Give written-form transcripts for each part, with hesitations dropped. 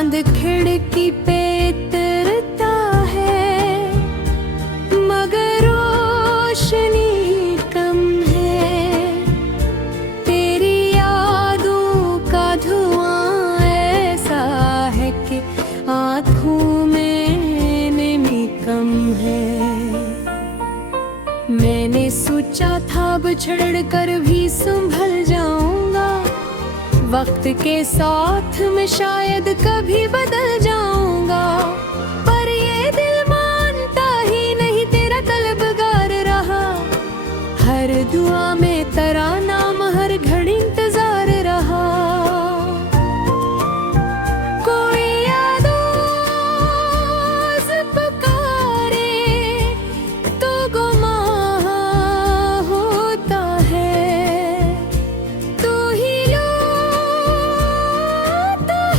चांद खिड़की पे उतरता है, मगर रोशनी कम है। तेरी यादों का धुआं ऐसा है कि आँखों में नमी कम है। मैंने सोचा था बिछड़ कर भी संभल जाऊंगा, वक्त के साथ मैं शायद कभी बदल जाऊंगा। पर ये दिल मानता ही नहीं, तेरा तलबगार रहा। हर दुआ में तराना, हर घड़ी इंतजार रहा। कोई यादों से पुकारे तो गुमां होता है। तू ही लाता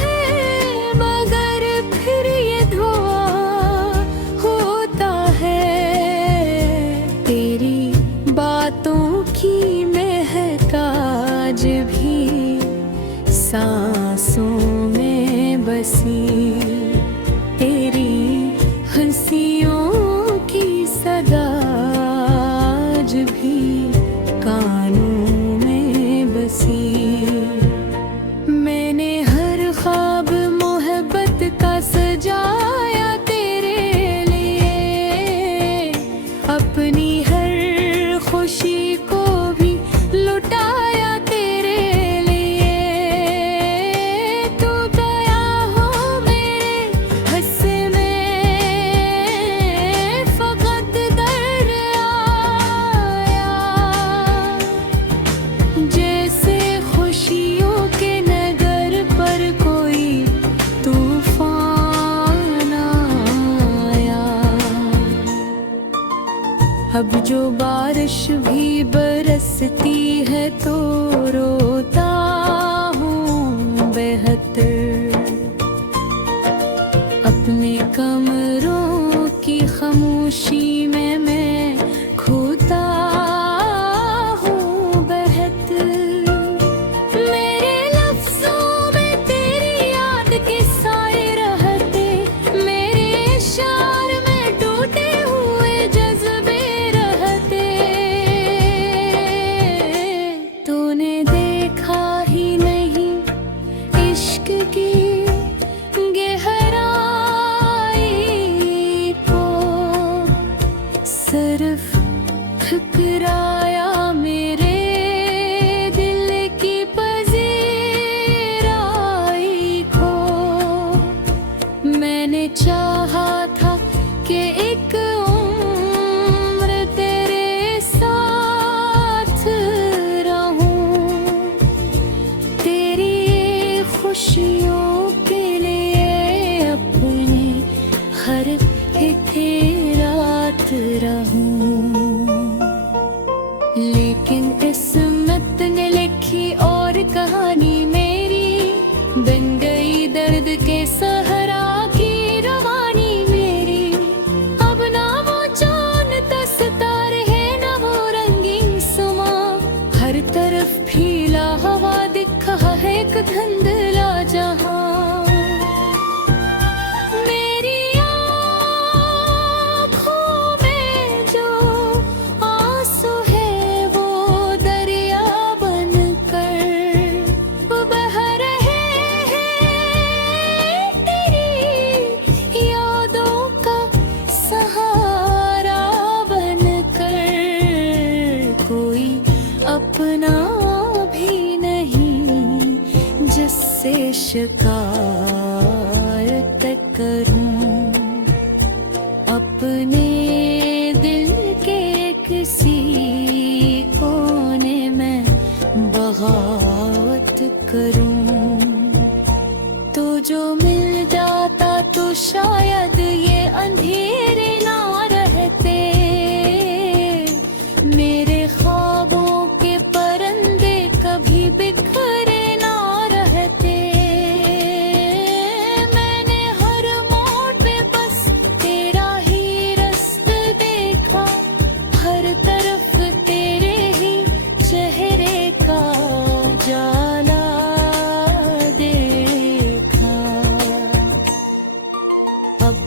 है, मगर फिर ये धोआ होता है। तेरी बातों की महक आज भी सांसों में बसी। तेरी हंसियों की सदा आज भी कानों में बसी। मैंने हर ख्वाब मोहब्बत का सजाया तेरे लिए, अपनी हर खुशी को भी लुटाया तेरे लिए। तू गया हो मेरे हिस्से में, फकत दर्द आया। जैसे खुशियों के नगर पर कोई तूफान आया। अब जो बारिश भी बरसती है तो रोता हूँ बेहतर। अपने कमरों की खामोशी में मैं खोता हूँ बेहतर। मेरे लफ्जों में तेरी याद के साए रहते, मेरे इशार में टूटे हुए जज्बे रहते। तूने देखा ही नहीं इश्क की गहराई को, सिर्फ ठुकराया मेरे दिल की पजीराई को। मैंने चाहा था कि एक उम्र तेरे साथ रहूं, तेरी खुशियों के लिए अपने हर एक रात रहूं। लेकिन किस्मत ने लिखी और कहानी मेरी, बन गई दर्द के सहरा की रवानी मेरी। अब ना वो चांद सितारे हैं, ना वो रंगीन समा। हर तरफ फीला हवा दिखा है एक धुंधला जहां। मेरी आँखों में जो आंसू है वो दरिया बनकर बह रहे हैं। तेरी यादों का सहारा बनकर, कोई अपना भी नहीं जिससे शिकायत करूं। अपने दिल के किसी कोने में बगावत करूं। तो जो मिल जाता तो शायद ये अंधेरे ना रहते। मेरे ख्वाबों के परिंदे कभी बिखरे ना रहते। मैंने हर मोड़ पे बस तेरा ही रास्ता देखा, हर तरफ तेरे ही चेहरे का जाला देखा।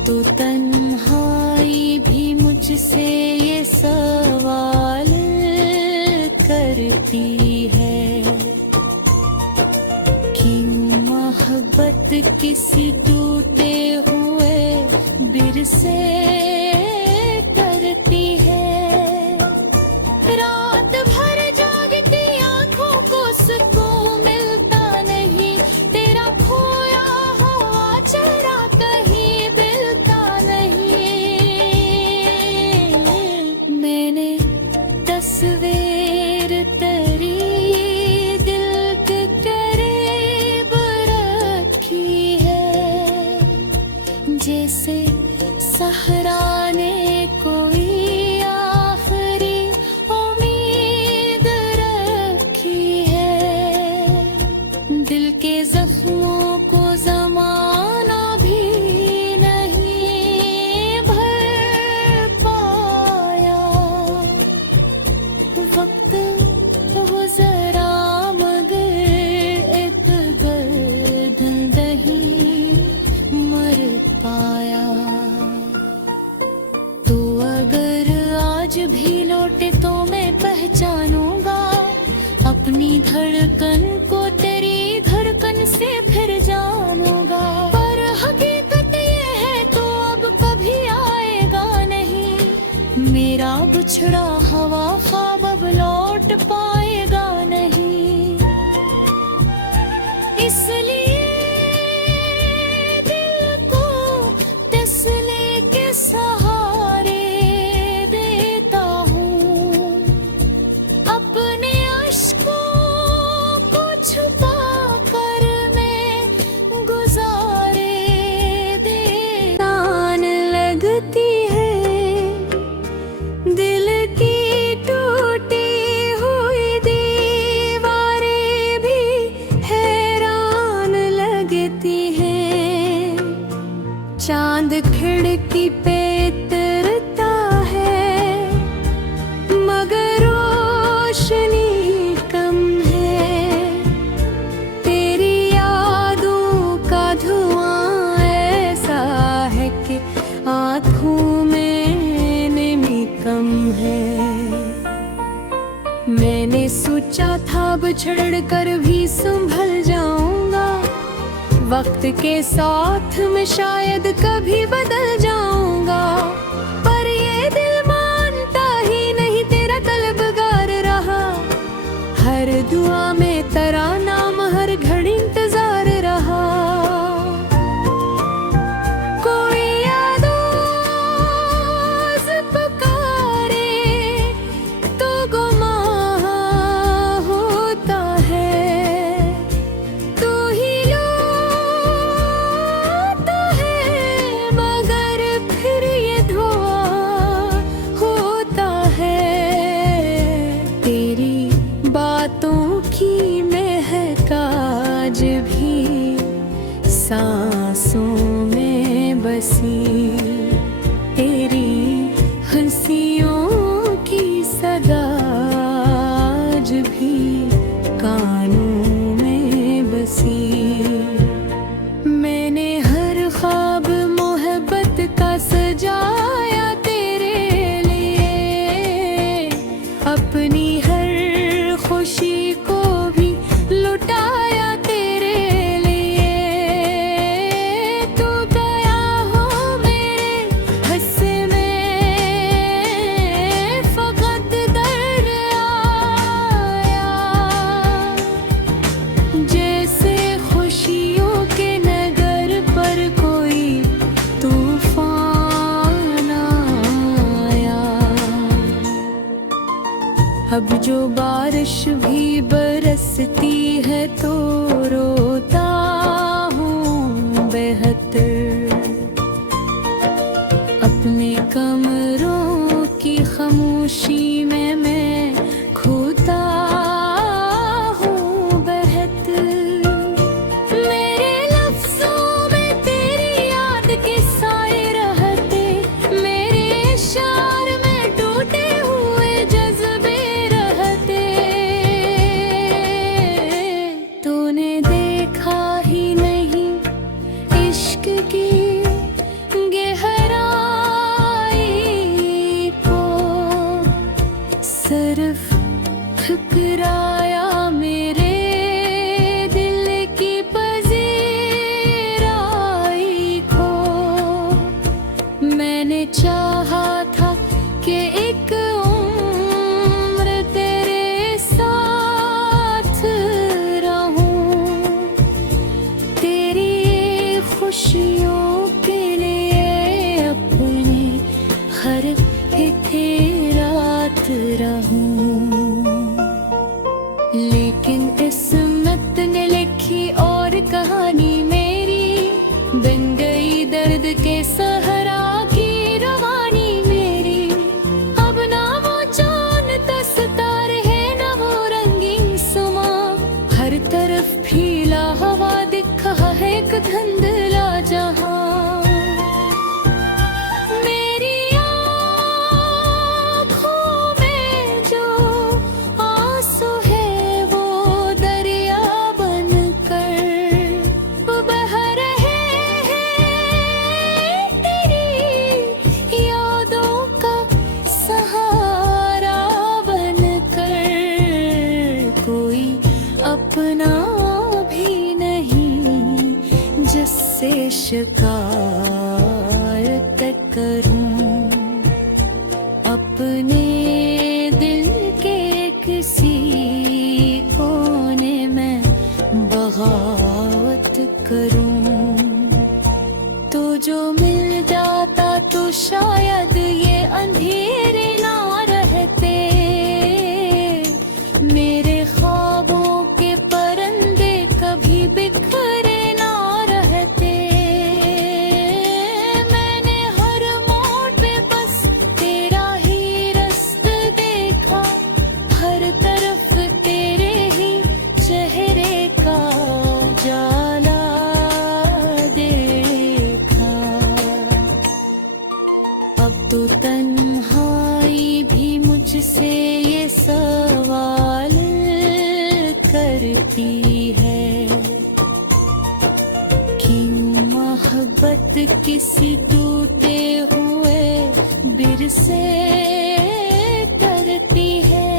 तो तन्हाई भी मुझसे ये सवाल करती है, क्यों मोहब्बत किसी टूटे हुए दिल से करती है। रात भर जागती आंखों को सुकून मिलता नहीं, तेरा खोया हुआ चेहरा कहीं मिलता नहीं। मैंने तस्वीर तेरी दिल के करीब रखी है, जैसे सहरा ने कोई आखिरी उम्मीद रखी है। दिल के जख्मों को ज़माना भी नहीं भर पाया। वक्त गुज़रा मगर एक दर्द नहीं मर पाया। तो अगर आज भी लौटे तो मैं पहचानूंगा अपनी धड़कन को, तेरी धड़कन से फिर जानूंगा। पर हकीकत ये है तो अब कभी आएगा नहीं, मेरा बिछड़ा हवा ख्वाब अब लौट पाएगा नहीं। इसलिए दिल को तसल्ली के सहारे देता हूँ, अपने अश्कों को छुपा कर मैं गुजारे देता। लगती है दिल की टूटी हुई दीवारें भी हैरान लगती हैं। चांद खिड़की पे उतरता है मगर रोशनी कम है। तेरी यादों का धुआं ऐसा है कि आँखों में नमी कम है। मैंने सोचा था बिछड़ कर भी संभल जाऊंगा, वक्त के साथ मैं शायद कभी बदल जाऊंगा। पर ये दिल मानता ही नहीं, तेरा तलबगार रहा। हर दुआ में तेरा नाम हर घड़ी इंतजार रहा। कोई यादों से पुकारे तो गुमां होता है, तू ही लाता है मगर फिर ये धोआ होता है। तेरी बातों की महक आज भी सांसों में बसी, तेरी हंसियों की सदा आज भी कानों में बसी। मैंने हर ख्वाब मोहब्बत का सजाया तेरे लिए, अपनी हर खुशी को भी लुटाया तेरे लिए। तू गया हो मेरे हिस्से में, फकत दर्द आया। जैसे खुशियों के नगर पर कोई तूफान आया। अब जो बारिश भी बरसती है तो रोता हूँ बेहतर। अपने कमरों की खामोशी में मैं खोता हूँ बेहतर। मेरे लफ्जों में तेरी याद के साए रहते, मेरे इशार में टूटे हुए जज्बे रहते। तूने देखा ही नहीं इश्क शिकायत करूं अपने दिल के किसी कोने में बगावत करूं। तो जो मिल जाता तो शायद ये अंधेरे ना रहते, मेरे ख्वाबों के परिंदे कभी बिखरे ना रहते। मैंने हर मोड़ पे बस तेरा ही रास्ता देखा, हर तरफ तेरे ही चेहरे का जाला देखा। अब तो तन्हाई भी मुझसे ये सवाल करती है कि मोहब्बत किसी टूटे हुए दिल से करती है।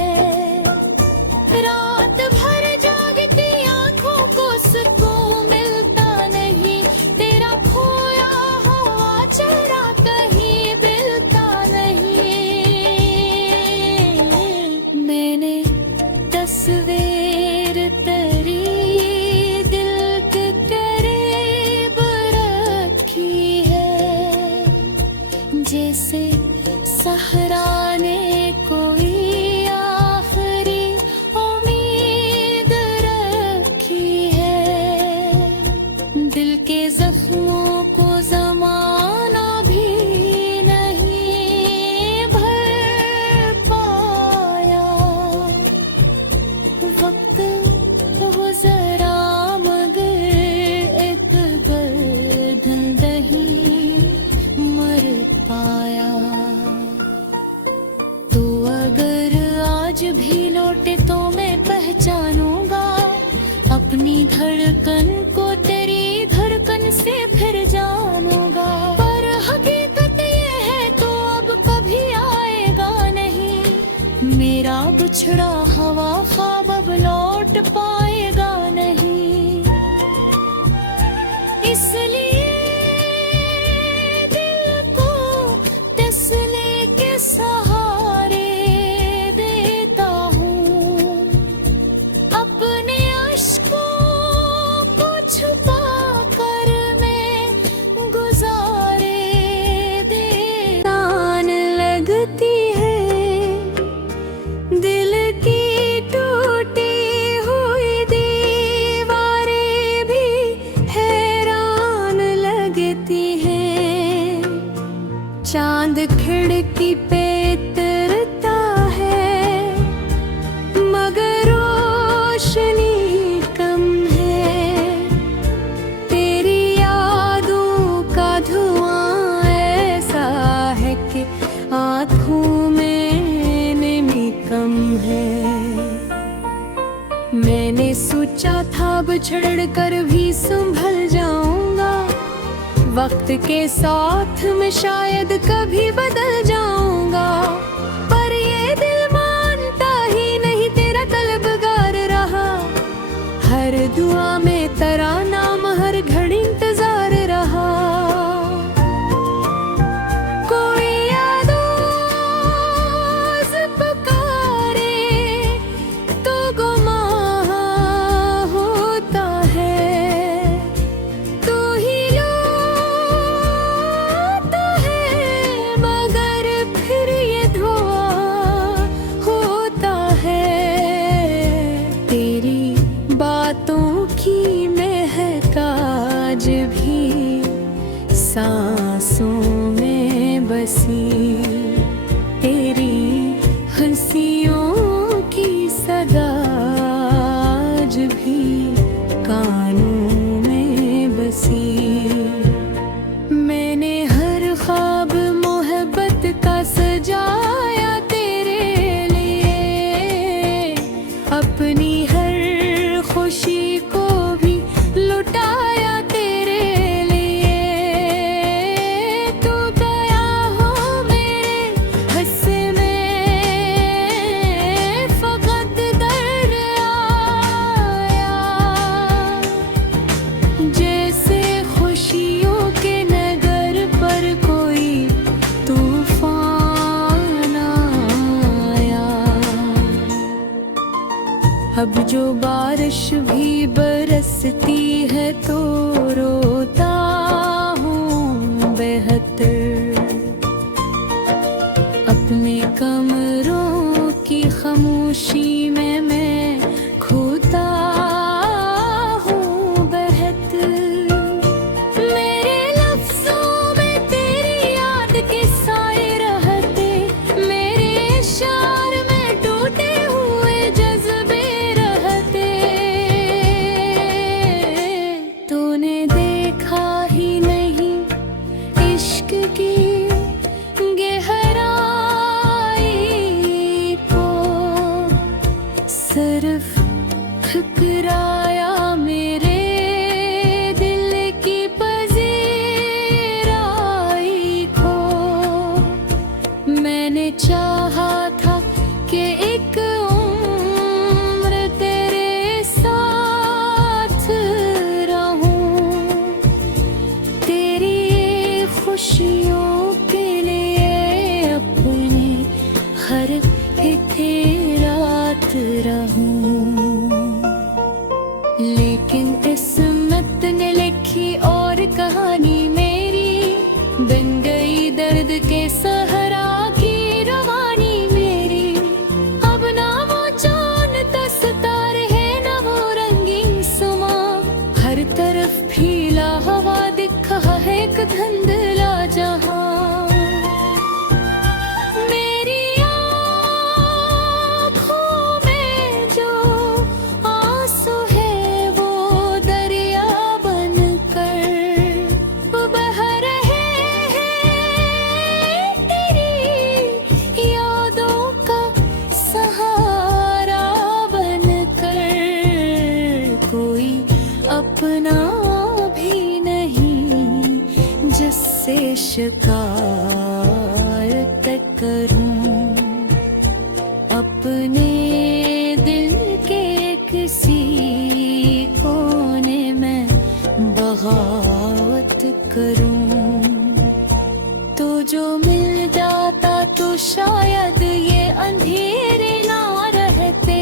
रात भर जागती आंखों को सुकून मिलता नहीं, तेरा खोया हुआ चेहरा कहीं मिलता नहीं। मैंने तस्वीर तेरी दिल के करीब रखी है, जैसे सहरा ने कोई आखिरी उम्मीद रखी है। दिल के जख्मों को जमाना भी नहीं भर पाया। वक्त गुजरा मगर एक दर्द नहीं मर पाया। तो अगर आज भी लौटे तो मैं पहचानूंगा अपनी धड़कन को, तेरी धड़कन से फिर जानूंगा। पर हकीकत ये है तो अब कभी आएगा नहीं, मेरा बिछड़ा हवा ख्वाब अब लौट पाएगा नहीं। इसलिए दिल को तसल्ली के सहारे देता हूँ, अपने अश्कों को छुपा कर मैं गुजारे देता। लगती है दिल की टूटी हुई दीवारें भी हैरान लगती हैं। चांद खिड़की पे उतरता है मगर रोशनी कम है। तेरी यादों का धुआं ऐसा है कि आँखों में नमी कम है। मैंने सोचा था बिछड़ कर भी संभल जाऊंगा, वक्त के साथ मैं शायद कभी बदल जाऊंगा। पर ये दिल मानता ही नहीं, तेरा तलबगार रहा। हर दुआ में तराना हर घड़ी इंतजार रहा। कोई यादों से पुकारे तो गुमां होता है, तू ही लाता है मगर फिर ये धोआ होता है। तेरी बातों की महक आज भी सांसों में बसी, तेरी हंसियों की सदा आज भी कानों में बसी। मैंने हर ख्वाब मोहब्बत का सजाया तेरे लिए, अपनी हर खुशी को भी लुटाया तेरे लिए। तू गया हो जो बारिश भी बरसती है तो रोता हूँ बेहतर। अपने कमरों की खामोशी में मैं खोता हूँ बेहतर। मेरे लफ्जों में तेरी याद के साए रहते, मेरे इशार में टूटे हुए जज्बे रहते। तूने देखा ही नहीं इश्क की सिर्फ ठुकराया मेरे दिल की पजीराई को। मैंने चाहा था कि एक उम्र तेरे साथ रहूं, तेरी खुशियों के लिए अपने हर एक रात रहूं। लेकिन किस्मत ने लिखी और कहानी मेरी, बन गई दर्द के सहरा की रवानी मेरी। अब ना वो चांद सितारे है ना वो रंगीन समा, हर तरफ फीला हवा दिखा है एक धुंधला जहां। अपना भी नहीं जिससे शिकायत करूं, अपने दिल के किसी कोने में बगावत करूं। तो जो मिल जाता तो शायद ये अंधेरे ना रहते,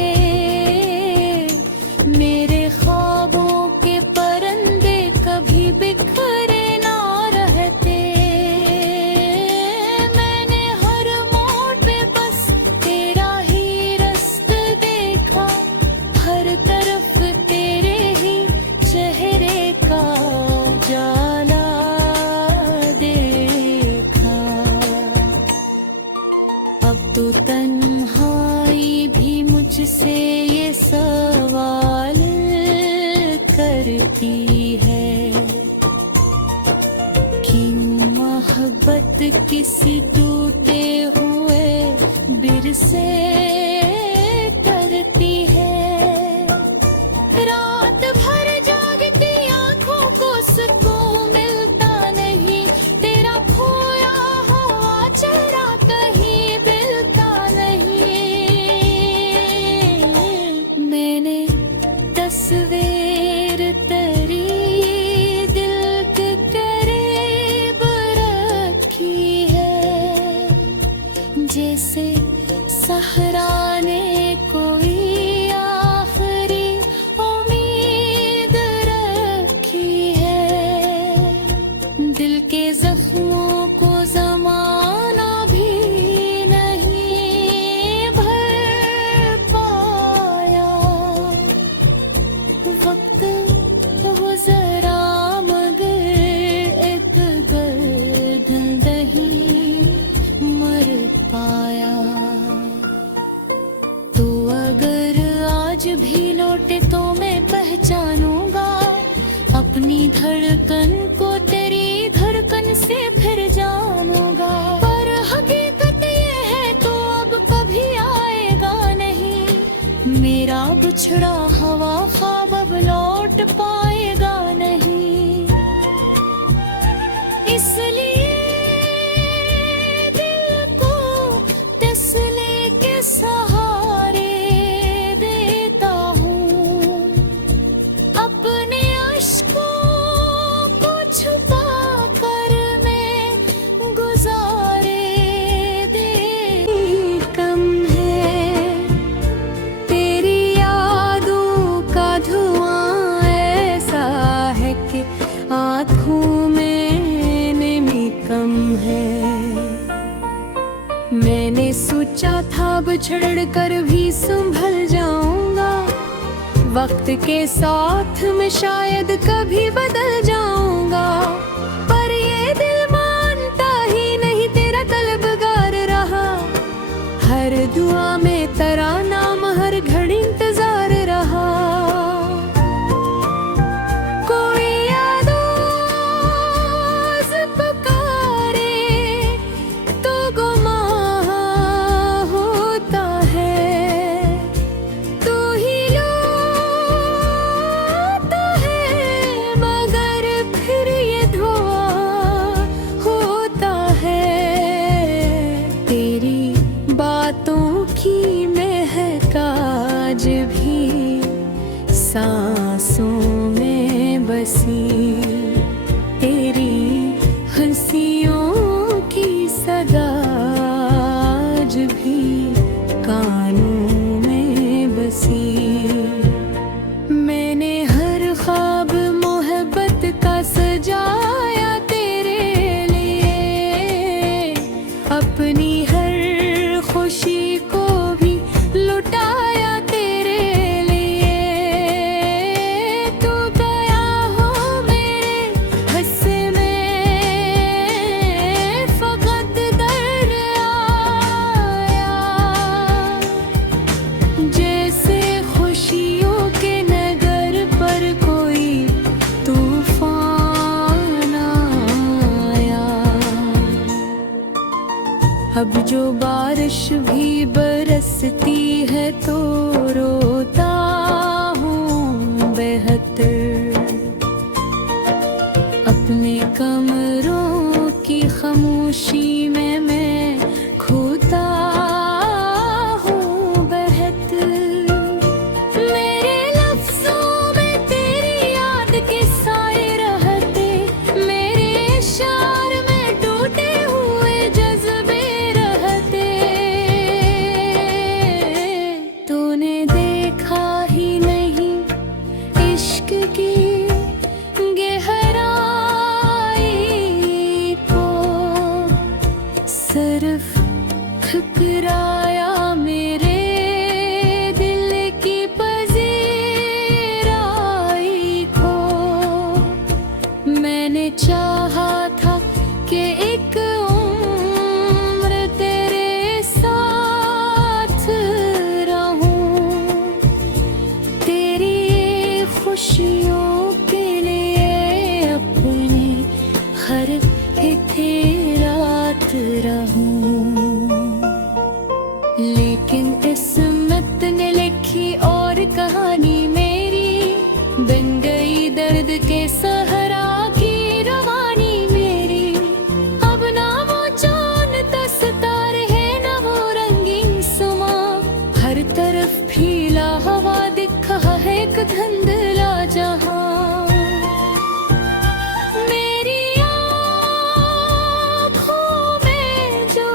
मेरे ख्वाबों के परिंदे कभी बिखरे ना रहते। मैंने हर मोड़ पे बस तेरा ही रास्ता देखा, हर तरफ तेरे ही चेहरे का जाला देखा। अब तो तन्हाई भी मुझसे ये सवाल करती है कि मोहब्बत किसी टूटे हुए बिर से करती है। रात भर जागती आंखों को सुकून मिलता नहीं, तेरा खोया हुआ चेहरा कहीं मिलता नहीं। मैंने तस्वीर तेरी दिल के करीब रखी है, जैसे सहरा ने कोई आखिरी उम्मीद रखी है। दिल के जख्मों को ज़माना भी नहीं भर पाया। वक्त गुज़रा मगर एक दर्द नहीं मर पाया। तो अगर आज भी लौटे तो मैं पहचानूंगा अपनी धड़कन को, तेरी धड़कन से फिर जानूंगा। पर हकीकत ये है तो अब कभी आएगा नहीं, मेरा बिछड़ा हवा ख्वाब अब लौट पाएगा नहीं। इसलिए दिल को तसल्ली के सहारे देता हूँ, अपने अश्कों को छुपा कर मैं गुजारे दे। कम है तेरी यादों बिछड़ कर भी संभल जाऊंगा। वक्त के साथ मैं शायद कभी बदल जाऊंगा, पर ये दिल मानता ही नहीं तेरा तलबगार रहा। हर दुआ में तराना हर घड़ी इंतजार रहा। कोई यादों से पुकारे तो गुमां होता है, तू ही लाता है मगर फिर ये धोआ होता है। तेरी बातों की महक आज भी सांसों में बसी, तेरी हंसियों की सदा आज भी कानों में बसी। मैंने हर ख्वाब मोहब्बत का सजाया तेरे लिए, अपनी हर खुशी को भी लुटाया तेरे लिए। तू गया हो मेरे हिस्से में, फकत दर्द आया। जैसे खुशियों के नगर पर कोई तूफान आया। अब जो बारिश भी बरसती है तो रोता हूँ बेहतर। अपने कमरों की खामोशी में मैं खोता हूँ बेहतर। मेरे लफ्जों में तेरी याद के साए रहते, मेरे इशार में टूटे हुए जज्बे रहते। तूने देखा ही नहीं इश्क की गहराई को, सिर्फ ठुकराया मेरे दिल की पजीराई को। मैंने चाहा था कि एक उम्र तेरे साथ रहूं, तेरी खुशियों के लिए अपने हर एक रात रहूं। लेकिन किस्मत ने लिखी और कहानी मेरी, बन गई दर्द के सहरा की रवानी मेरी। अब ना वो चांद सितारे है ना वो रंगीन समा, हर तरफ फीला हवा दिखा है एक धुंधला जहां। मेरी आँखों में जो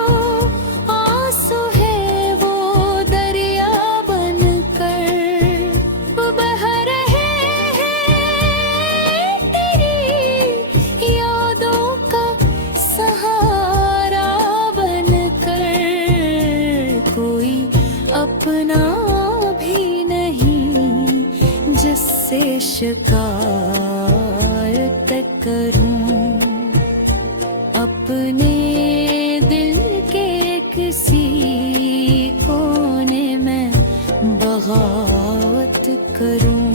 आंसू है वो दरिया बनकर बह रहे हैं, तेरी यादों का सहारा बनकर। कोई अपना भी नहीं जिससे शिकायत करूं, अपने दिल के किसी कोने में बगावत करूं।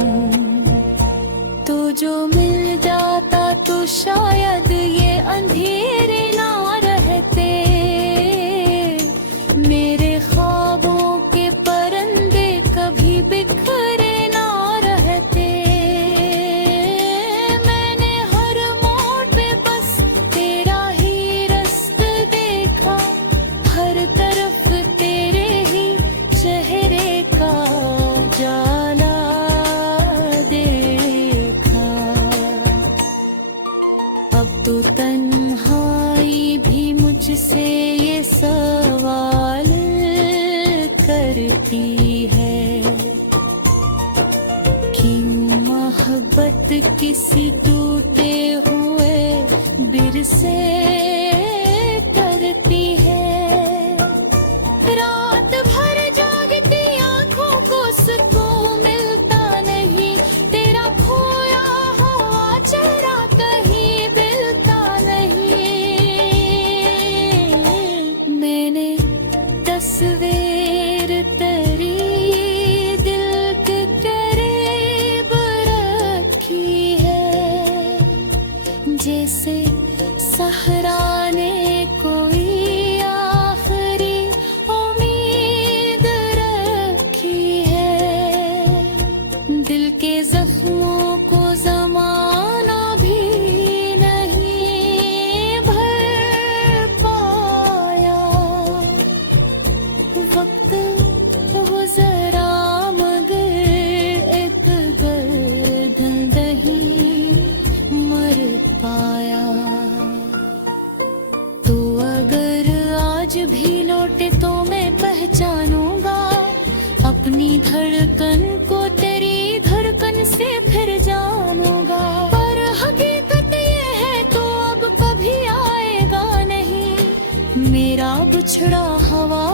तो जो मिल जाता तो शायद ये अंधेरे ना रहते, मेरे ख्वाबों के परिंदे कभी बिखरे ना रहते। मैंने हर मोड़ पे बस तेरा ही रास्ता देखा, हर तरफ तेरे ही चेहरे का जाला देखा। अब तो तन्हाई भी मुझसे ये सवाल करती है कि मोहब्बत किसी टूटे हुए दिल से करती है। रात भर उछड़ा हवा